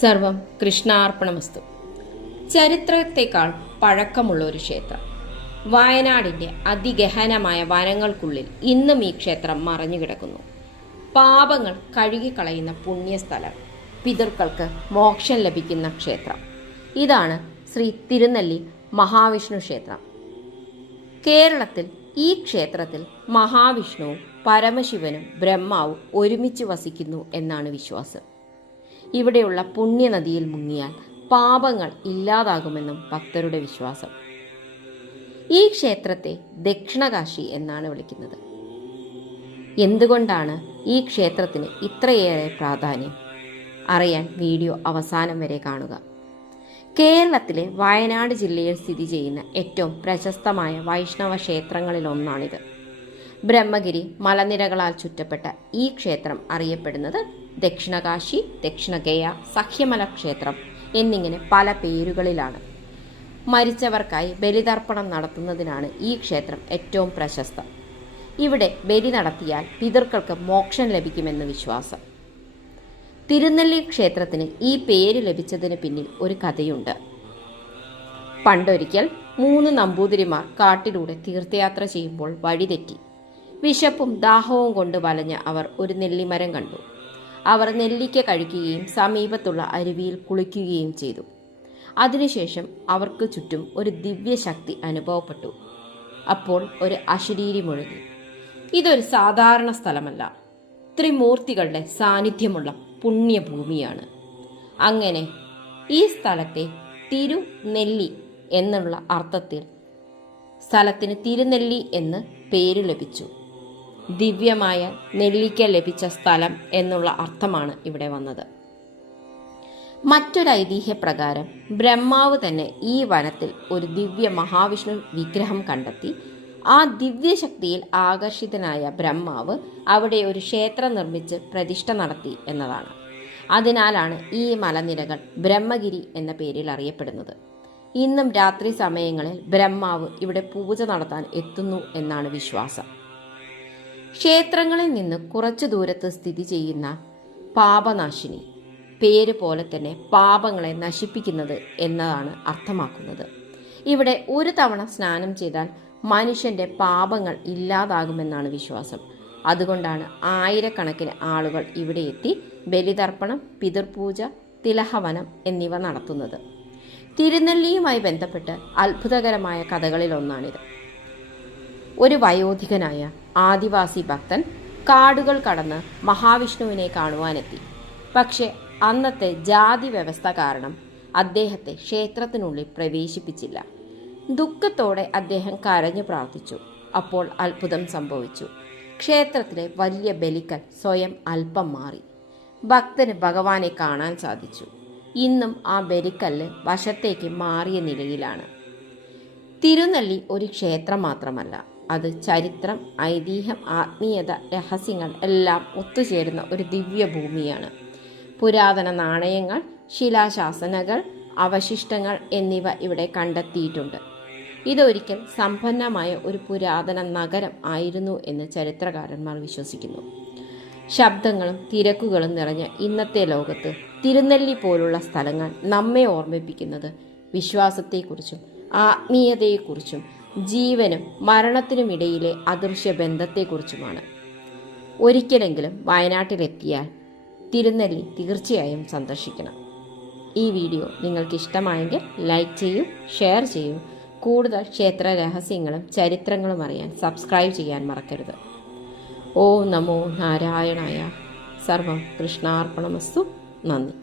സർവം കൃഷ്ണാർപ്പണമസ്തു. ചരിത്രത്തെക്കാൾ പഴക്കമുള്ള ഒരു ക്ഷേത്രം. വയനാടിൻ്റെ അതിഗഹനമായ വനങ്ങൾക്കുള്ളിൽ ഇന്നും ഈ ക്ഷേത്രം മറഞ്ഞു കിടക്കുന്നു. പാപങ്ങൾ കഴുകിക്കളയുന്ന പുണ്യസ്ഥലം, പിതൃക്കൾക്ക് മോക്ഷം ലഭിക്കുന്ന ക്ഷേത്രം. ഇതാണ് ശ്രീ തിരുനെല്ലി മഹാവിഷ്ണു ക്ഷേത്രം. കേരളത്തിൽ ഈ ക്ഷേത്രത്തിൽ മഹാവിഷ്ണുവും പരമശിവനും ബ്രഹ്മാവും ഒരുമിച്ച് വസിക്കുന്നു എന്നാണ് വിശ്വാസം. ഇവിടെയുള്ള പുണ്യനദിയിൽ മുങ്ങിയാൽ പാപങ്ങൾ ഇല്ലാതാകുമെന്നും ഭക്തരുടെ വിശ്വാസം. ഈ ക്ഷേത്രത്തെ ദക്ഷിണകാശി എന്നാണ് വിളിക്കുന്നത്. എന്തുകൊണ്ടാണ് ഈ ക്ഷേത്രത്തിന് ഇത്രയേറെ പ്രാധാന്യം അറിയാൻ വീഡിയോ അവസാനം വരെ കാണുക. കേരളത്തിലെ വയനാട് ജില്ലയിൽ സ്ഥിതി ചെയ്യുന്ന ഏറ്റവും പ്രശസ്തമായ വൈഷ്ണവ ക്ഷേത്രങ്ങളിലൊന്നാണിത്. ബ്രഹ്മഗിരി മലനിരകളാൽ ചുറ്റപ്പെട്ട ഈ ക്ഷേത്രം അറിയപ്പെടുന്നത് ദക്ഷിണകാശി, ദക്ഷിണഗയ, സഖ്യമല ക്ഷേത്രം എന്നിങ്ങനെ പല പേരുകളിലാണ്. മരിച്ചവർക്കായി ബലിതർപ്പണം നടത്തുന്നതിനാണ് ഈ ക്ഷേത്രം ഏറ്റവും പ്രശസ്തം. ഇവിടെ ബലി നടത്തിയാൽ പിതൃക്കൾക്ക് മോക്ഷം ലഭിക്കുമെന്ന് വിശ്വാസം. തിരുനെല്ലി ക്ഷേത്രത്തിന് ഈ പേര് ലഭിച്ചതിന് പിന്നിൽ ഒരു കഥയുണ്ട്. പണ്ടൊരിക്കൽ 3 നമ്പൂതിരിമാർ കാട്ടിലൂടെ തീർത്ഥയാത്ര ചെയ്യുമ്പോൾ വഴിതെറ്റി. വിശപ്പും ദാഹവും കൊണ്ട് വലഞ്ഞ അവർ ഒരു നെല്ലിമരം കണ്ടു. അവർ നെല്ലിക്ക കഴിക്കുകയും സമീപത്തുള്ള അരുവിയിൽ കുളിക്കുകയും ചെയ്തു. അതിനുശേഷം അവർക്ക് ചുറ്റും ഒരു ദിവ്യശക്തി അനുഭവപ്പെട്ടു. അപ്പോൾ ഒരു അശരീരി മുഴങ്ങി. ഇതൊരു സാധാരണ സ്ഥലമല്ല, ത്രിമൂർത്തികളുടെ സാന്നിധ്യമുള്ള പുണ്യഭൂമിയാണ്. അങ്ങനെ ഈ സ്ഥലത്തെ തിരുനെല്ലി എന്നുള്ള അർത്ഥത്തിൽ സ്ഥലത്തിന് തിരുനെല്ലി എന്ന് പേര് ലഭിച്ചു. ദിവ്യമായ നെല്ലിക്ക ലഭിച്ച സ്ഥലം എന്നുള്ള അർത്ഥമാണ് ഇവിടെ വന്നത്. മറ്റൊരു ഐതിഹ്യപ്രകാരം ബ്രഹ്മാവ് തന്നെ ഈ വനത്തിൽ ഒരു ദിവ്യ മഹാവിഷ്ണു വിഗ്രഹം കണ്ടെത്തി. ആ ദിവ്യശക്തിയിൽ ആകർഷിതനായ ബ്രഹ്മാവ് അവിടെ ഒരു ക്ഷേത്രം നിർമ്മിച്ച് പ്രതിഷ്ഠ നടത്തി എന്നതാണ്. അതിനാലാണ് ഈ മലനിരകൾ ബ്രഹ്മഗിരി എന്ന പേരിൽ അറിയപ്പെടുന്നത്. ഇന്നും രാത്രി സമയങ്ങളിൽ ബ്രഹ്മാവ് ഇവിടെ പൂജ നടത്താൻ എത്തുന്നു എന്നാണ് വിശ്വാസം. ക്ഷേത്രങ്ങളിൽ നിന്ന് കുറച്ചു ദൂരത്ത് സ്ഥിതി ചെയ്യുന്ന പാപനാശിനി, പേര് പോലെ തന്നെ പാപങ്ങളെ നശിപ്പിക്കുന്നത് എന്നതാണ് അർത്ഥമാക്കുന്നത്. ഇവിടെ ഒരു തവണ സ്നാനം ചെയ്താൽ മനുഷ്യന്റെ പാപങ്ങൾ ഇല്ലാതാകുമെന്നാണ് വിശ്വാസം. അതുകൊണ്ടാണ് ആയിരക്കണക്കിന് ആളുകൾ ഇവിടെ എത്തി ബലിതർപ്പണം, പിതൃപൂജ, തിലഹവനം എന്നിവ നടത്തുന്നത്. തിരുനെല്ലിയുമായി ബന്ധപ്പെട്ട് അത്ഭുതകരമായ കഥകളിലൊന്നാണിത്. ഒരു വയോധികനായ ആദിവാസി ഭക്തൻ കാടുകൾ കടന്ന് മഹാവിഷ്ണുവിനെ കാണുവാനെത്തി. പക്ഷെ അന്നത്തെ ജാതി വ്യവസ്ഥ കാരണം അദ്ദേഹത്തെ ക്ഷേത്രത്തിനുള്ളിൽ പ്രവേശിപ്പിച്ചില്ല. ദുഃഖത്തോടെ അദ്ദേഹം കരഞ്ഞു പ്രാർത്ഥിച്ചു. അപ്പോൾ അത്ഭുതം സംഭവിച്ചു. ക്ഷേത്രത്തിലെ വലിയ ബലിക്കൽ സ്വയം അല്പം മാറി. ഭക്തന് ഭഗവാനെ കാണാൻ സാധിച്ചു. ഇന്നും ആ ബലിക്കല്ല് വശത്തേക്ക് മാറിയ നിലയിലാണ്. തിരുനെല്ലി ഒരു ക്ഷേത്രം മാത്രമല്ല, അത് ചരിത്രം, ഐതിഹ്യം, ആത്മീയത, രഹസ്യങ്ങൾ എല്ലാം ഒത്തുചേരുന്ന ഒരു ദിവ്യഭൂമിയാണ്. പുരാതന നാണയങ്ങൾ, ശിലാശാസനകൾ, അവശിഷ്ടങ്ങൾ എന്നിവ ഇവിടെ കണ്ടെത്തിയിട്ടുണ്ട്. ഇതൊരിക്കൽ സമ്പന്നമായ ഒരു പുരാതന നഗരം ആയിരുന്നു എന്ന് ചരിത്രകാരന്മാർ വിശ്വസിക്കുന്നു. ശബ്ദങ്ങളും തിരക്കുകളും നിറഞ്ഞ ഇന്നത്തെ ലോകത്ത് തിരുനെല്ലി പോലുള്ള സ്ഥലങ്ങൾ നമ്മെ ഓർമ്മിപ്പിക്കുന്നത് വിശ്വാസത്തെക്കുറിച്ചും ആത്മീയതയെക്കുറിച്ചും ജീവനും മരണത്തിനുമിടയിലെ അദൃശ്യ ബന്ധത്തെക്കുറിച്ചുമാണ്. ഒരിക്കലെങ്കിലും വയനാട്ടിലെത്തിയാൽ തിരുനെല്ലി തീർച്ചയായും സന്ദർശിക്കണം. ഈ വീഡിയോ നിങ്ങൾക്ക് ഇഷ്ടമായെങ്കിൽ ലൈക്ക് ചെയ്യൂ, ഷെയർ ചെയ്യൂ. കൂടുതൽ ക്ഷേത്ര രഹസ്യങ്ങളും ചരിത്രങ്ങളും അറിയാൻ സബ്സ്ക്രൈബ് ചെയ്യാൻ മറക്കരുത്. ഓം നമോ നാരായണായ. സർവം കൃഷ്ണാർപ്പണമസ്തു. നന്ദി.